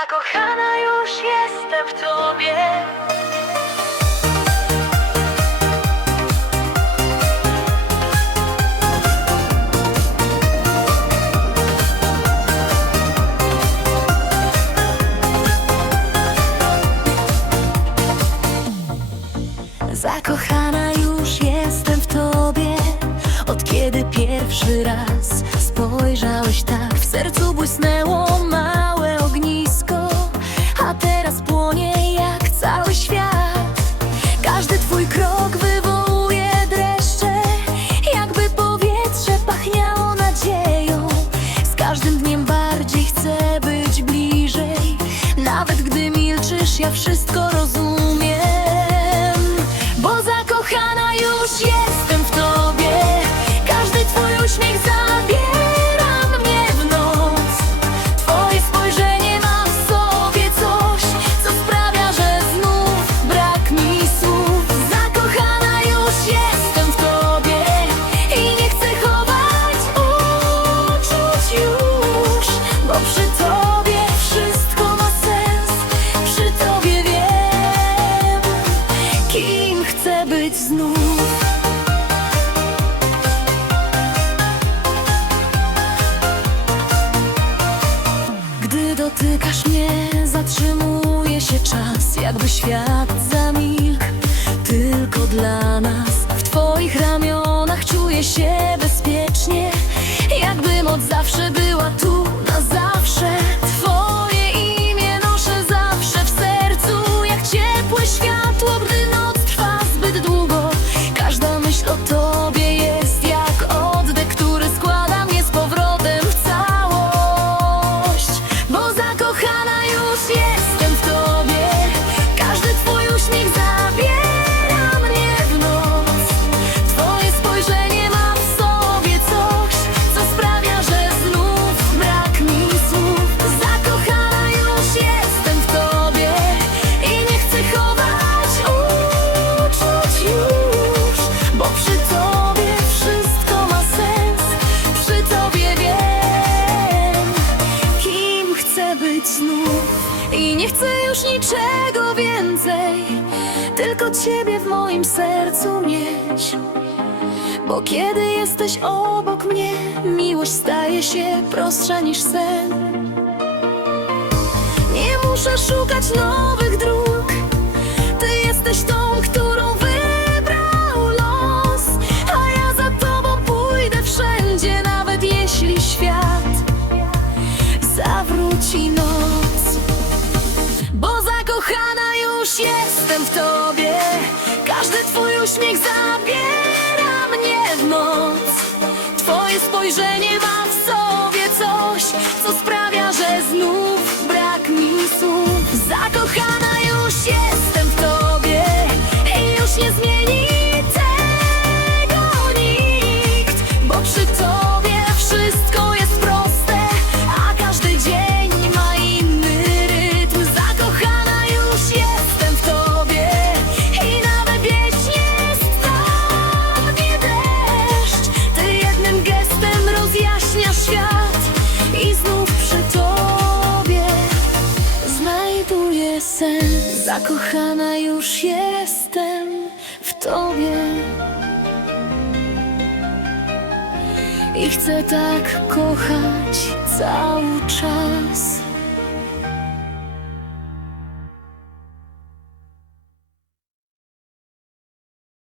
Zakochana już jestem w tobie. Zakochana już jestem w tobie Od kiedy pierwszy raz spojrzałeś tak W sercu błysnęło Присткоро czas, jakby świat zamilkł. Tylko dla nas w Twoich ramionach czuję się I nie chcę już niczego więcej Tylko Ciebie w moim sercu mieć. Bo kiedy jesteś obok mnie Miłość staje się prostsza niż sen. Nie muszę szukać nowych dróg. jestem w tobie. Każdy twój uśmiech zabiera mnie w noc Twoje spojrzenie ma w sobie coś Co sprawia, że znów brak mi słów. Zakochany Zakochana już jestem w tobie. I chcę tak kochać cały czas.